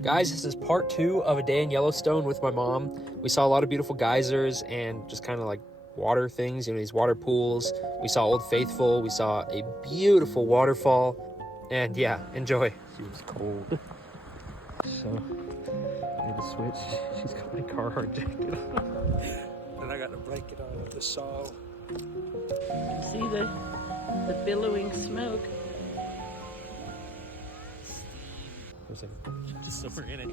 Guys, this is part 2 of a day in Yellowstone with my mom. We saw a lot of beautiful geysers and just kind of like water things, these water pools. We saw Old Faithful. We saw a beautiful waterfall. And yeah, enjoy. She was cold. So, I need to switch. She's got my Carhartt jacket on. And I got a blanket on with the saw. You see the billowing smoke. There's like just somewhere in it.